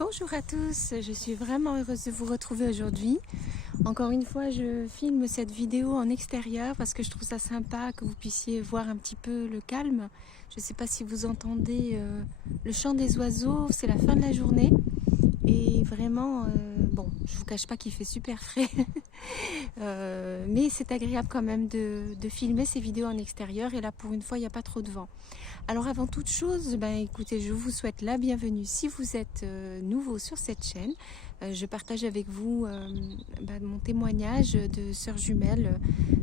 Bonjour à tous, je suis vraiment heureuse de vous retrouver aujourd'hui. Encore une fois, je filme cette vidéo en extérieur parce que je trouve ça sympa que vous puissiez voir un petit peu le calme. Je ne sais pas si vous entendez le chant des oiseaux, c'est la fin de la journée. Et vraiment, bon, je vous cache pas qu'il fait super frais, mais c'est agréable quand même de filmer ces vidéos en extérieur. Et là, pour une fois, il n'y a pas trop de vent. Alors avant toute chose, écoutez, je vous souhaite la bienvenue si vous êtes nouveau sur cette chaîne. Je partage avec vous mon témoignage de sœur jumelle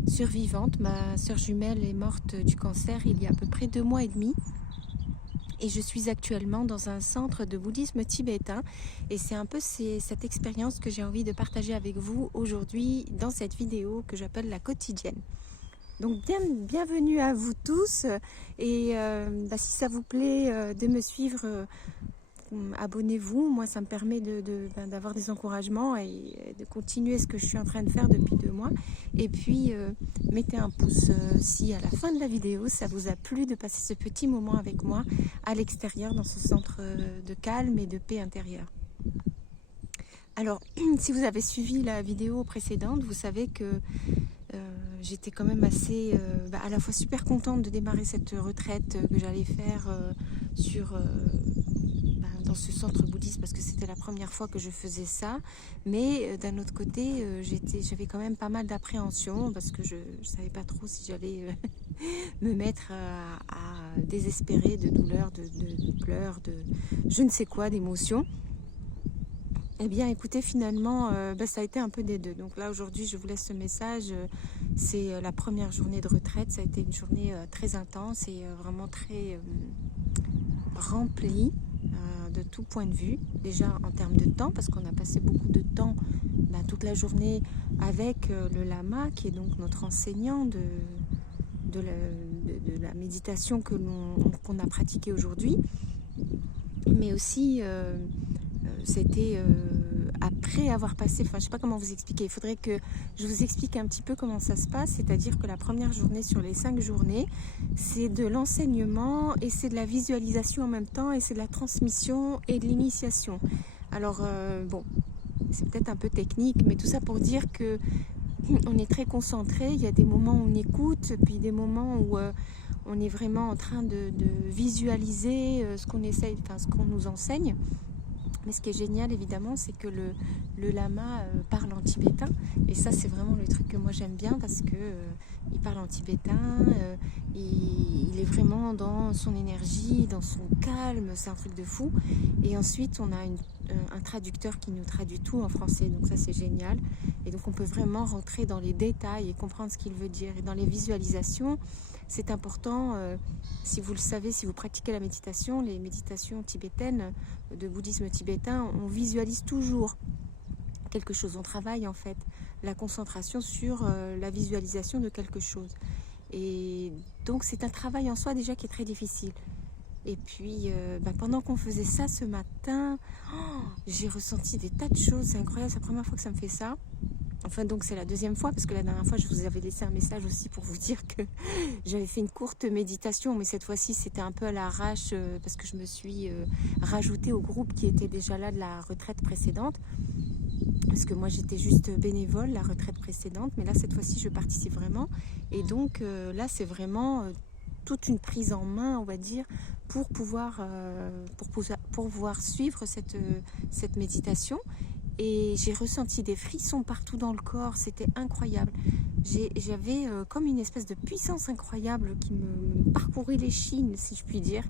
survivante. Ma sœur jumelle est morte du cancer il y a à peu près 2 mois et demi. Et je suis actuellement dans un centre de bouddhisme tibétain. Et c'est un peu cette expérience que j'ai envie de partager avec vous aujourd'hui dans cette vidéo que j'appelle la quotidienne. Donc bienvenue à vous tous. Et si ça vous plaît de me suivre, abonnez-vous. Moi, ça me permet d'avoir des encouragements et de continuer ce que je suis en train de faire depuis 2 mois. Et puis, mettez un pouce si à la fin de la vidéo, ça vous a plu de passer ce petit moment avec moi à l'extérieur dans ce centre de calme et de paix intérieure. Alors, si vous avez suivi la vidéo précédente, vous savez que j'étais quand même assez, à la fois super contente de démarrer cette retraite que j'allais faire dans ce centre bouddhiste parce que c'était la première fois que je faisais ça, mais d'un autre côté j'avais quand même pas mal d'appréhension parce que je ne savais pas trop si j'allais me mettre à désespérer de douleur, de pleurs, de je ne sais quoi, d'émotions. Eh bien écoutez, finalement ça a été un peu des deux. Donc là aujourd'hui je vous laisse ce message. C'est la première journée de retraite, ça a été une journée très intense et vraiment très remplie de tout point de vue. Déjà en termes de temps, parce qu'on a passé beaucoup de temps toute la journée avec le lama qui est donc notre enseignant de la méditation qu'on a pratiquée aujourd'hui. Mais aussi c'était après avoir passé, je ne sais pas comment vous expliquer, il faudrait que je vous explique un petit peu comment ça se passe, c'est-à-dire que la première journée sur les 5 journées, c'est de l'enseignement et c'est de la visualisation en même temps et c'est de la transmission et de l'initiation. Alors bon, c'est peut-être un peu technique, mais tout ça pour dire que on est très concentré, il y a des moments où on écoute, puis des moments où on est vraiment en train de visualiser ce qu'on essaye, ce qu'on nous enseigne. Mais ce qui est génial, évidemment, c'est que le lama parle en tibétain. Et ça, c'est vraiment le truc que moi j'aime bien parce que il parle en tibétain. Il est vraiment dans son énergie, dans son calme. C'est un truc de fou. Et ensuite, on a un traducteur qui nous traduit tout en français. Donc ça, c'est génial. Et donc, on peut vraiment rentrer dans les détails et comprendre ce qu'il veut dire. Et dans les visualisations, c'est important, si vous le savez, si vous pratiquez la méditation, les méditations tibétaines, de bouddhisme tibétain, on visualise toujours quelque chose. On travaille en fait la concentration sur la visualisation de quelque chose. Et donc c'est un travail en soi déjà qui est très difficile. Et puis pendant qu'on faisait ça ce matin, j'ai ressenti des tas de choses. C'est incroyable, c'est la première fois que ça me fait ça. Enfin, donc c'est la deuxième fois, parce que la dernière fois, je vous avais laissé un message aussi pour vous dire que j'avais fait une courte méditation, mais cette fois-ci, c'était un peu à l'arrache, parce que je me suis rajoutée au groupe qui était déjà là de la retraite précédente, parce que moi, j'étais juste bénévole, la retraite précédente, mais là, cette fois-ci, je participe vraiment. Et donc, là, c'est vraiment toute une prise en main, on va dire, pour pouvoir suivre cette méditation. Et j'ai ressenti des frissons partout dans le corps, c'était incroyable. J'avais comme une espèce de puissance incroyable qui me parcourait les chines, si je puis dire.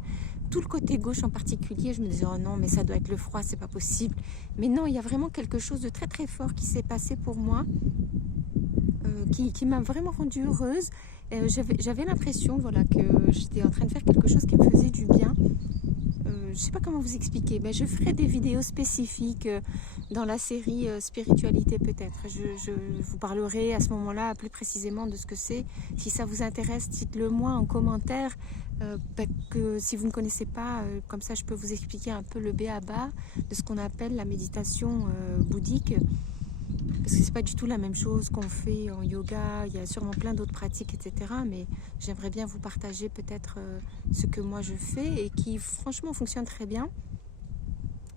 Tout le côté gauche en particulier, je me disais, oh non, mais ça doit être le froid, c'est pas possible. Mais non, il y a vraiment quelque chose de très très fort qui s'est passé pour moi, qui m'a vraiment rendue heureuse. J'avais l'impression que j'étais en train de faire quelque chose qui me faisait du bien. Je ne sais pas comment vous expliquer, je ferai des vidéos spécifiques dans la série spiritualité peut-être. Je vous parlerai à ce moment-là plus précisément de ce que c'est. Si ça vous intéresse, dites-le moi en commentaire. Que si vous ne connaissez pas, comme ça je peux vous expliquer un peu le b.a.-ba de ce qu'on appelle la méditation bouddhique. Parce que c'est pas du tout la même chose qu'on fait en yoga, il y a sûrement plein d'autres pratiques, etc. Mais j'aimerais bien vous partager peut-être ce que moi je fais et qui franchement fonctionne très bien.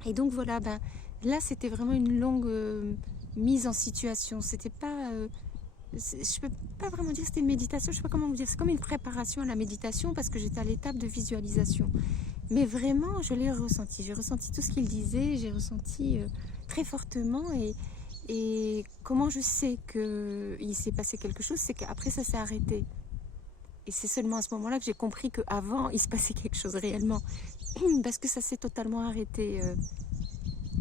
Et donc voilà, ben, là c'était vraiment une longue mise en situation. C'était pas, je peux pas vraiment dire que c'était une méditation, je sais pas comment vous dire. C'est comme une préparation à la méditation parce que j'étais à l'étape de visualisation. Mais vraiment, je l'ai ressenti. J'ai ressenti tout ce qu'il disait, j'ai ressenti très fortement. Et comment je sais qu'il s'est passé quelque chose, c'est qu'après ça s'est arrêté. Et c'est seulement à ce moment-là que j'ai compris qu'avant, il se passait quelque chose réellement. Parce que ça s'est totalement arrêté.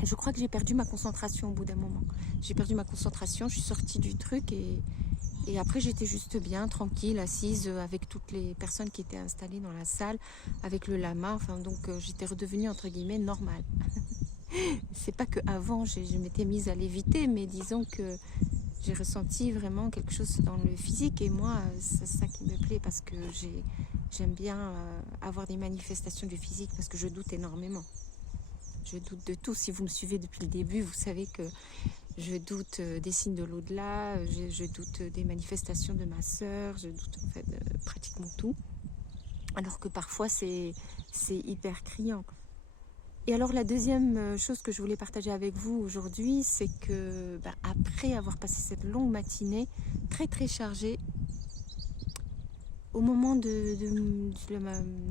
Je crois que j'ai perdu ma concentration au bout d'un moment. J'ai perdu ma concentration, je suis sortie du truc et après j'étais juste bien, tranquille, assise avec toutes les personnes qui étaient installées dans la salle, avec le lama. Enfin donc j'étais redevenue entre guillemets normale. C'est pas qu'avant je m'étais mise à l'éviter, mais disons que j'ai ressenti vraiment quelque chose dans le physique et moi c'est ça qui me plaît parce que j'aime bien avoir des manifestations du physique parce que je doute énormément. Je doute de tout. Si vous me suivez depuis le début, vous savez que je doute des signes de l'au-delà, je doute des manifestations de ma sœur, je doute en fait de pratiquement tout. Alors que parfois c'est hyper criant. Et alors la deuxième chose que je voulais partager avec vous aujourd'hui, c'est que après avoir passé cette longue matinée très très chargée, au moment de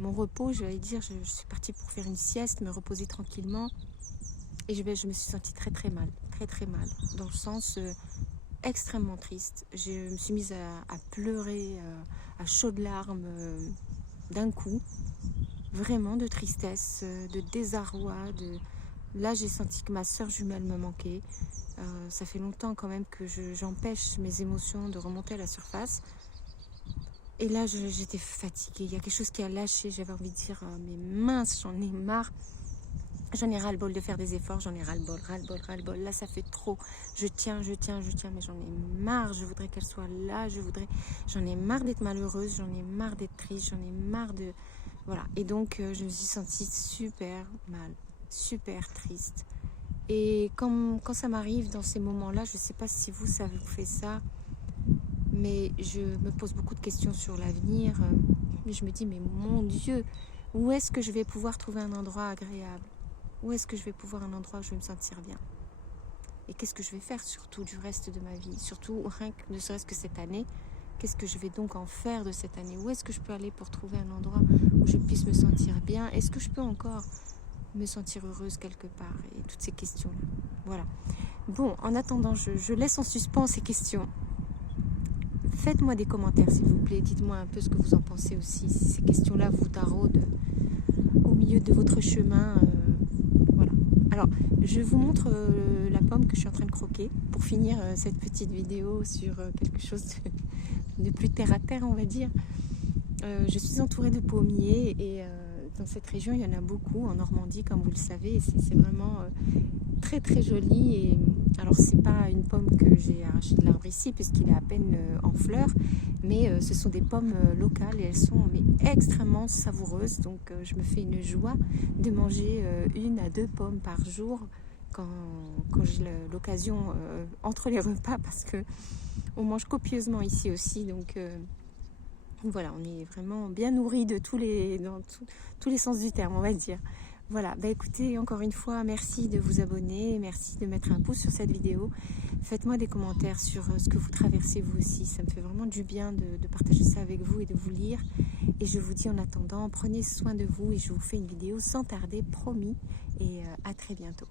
mon repos, j'allais dire, je suis partie pour faire une sieste, me reposer tranquillement. Et je me suis sentie très très mal, dans le sens extrêmement triste. Je me suis mise à pleurer à chaudes larmes d'un coup, vraiment de tristesse, de désarroi. Là, j'ai senti que ma sœur jumelle me manquait. Ça fait longtemps quand même que j'empêche mes émotions de remonter à la surface. Et là, j'étais fatiguée. Il y a quelque chose qui a lâché. J'avais envie de dire, mais mince, j'en ai marre. J'en ai ras-le-bol de faire des efforts, j'en ai ras-le-bol, ras-le-bol, ras-le-bol. Là, ça fait trop. Je tiens, mais j'en ai marre. Je voudrais qu'elle soit là. J'en ai marre d'être malheureuse, j'en ai marre d'être triste, j'en ai marre de... Voilà. Et donc, je me suis sentie super mal, super triste. Et quand ça m'arrive dans ces moments-là, je ne sais pas si ça vous fait ça, mais je me pose beaucoup de questions sur l'avenir. Je me dis, mais mon Dieu, où est-ce que je vais pouvoir trouver un endroit agréable ? Où est-ce que je vais pouvoir un endroit où je vais me sentir bien? Et qu'est-ce que je vais faire surtout du reste de ma vie? Surtout, rien que ne serait-ce que cette année, qu'est-ce que je vais donc en faire de cette année? Où est-ce que je peux aller pour trouver un endroit où je puisse me sentir bien? Est-ce que je peux encore me sentir heureuse quelque part? Et toutes ces questions-là. Voilà. Bon, en attendant, je laisse en suspens ces questions. Faites-moi des commentaires, s'il vous plaît. Dites-moi un peu ce que vous en pensez aussi. Si ces questions-là vous taraudent au milieu de votre chemin... Alors, je vous montre la pomme que je suis en train de croquer pour finir cette petite vidéo sur quelque chose de plus terre à terre, on va dire. Je suis entourée de pommiers et dans cette région, il y en a beaucoup, en Normandie, comme vous le savez. Et c'est vraiment très très joli. Et alors, c'est pas une pomme que j'ai arrachée de l'arbre ici, puisqu'il est à peine en fleurs, mais ce sont des pommes locales et elles sont extrêmement savoureuses. Donc, je me fais une joie de manger 1 à 2 pommes par jour quand j'ai l'occasion entre les repas, parce que on mange copieusement ici aussi. Donc, voilà, on est vraiment bien nourri dans tous les sens du terme, on va dire. Voilà, écoutez, encore une fois, merci de vous abonner, merci de mettre un pouce sur cette vidéo. Faites-moi des commentaires sur ce que vous traversez vous aussi. Ça me fait vraiment du bien de partager ça avec vous et de vous lire. Et je vous dis en attendant, prenez soin de vous et je vous fais une vidéo sans tarder, promis. Et à très bientôt.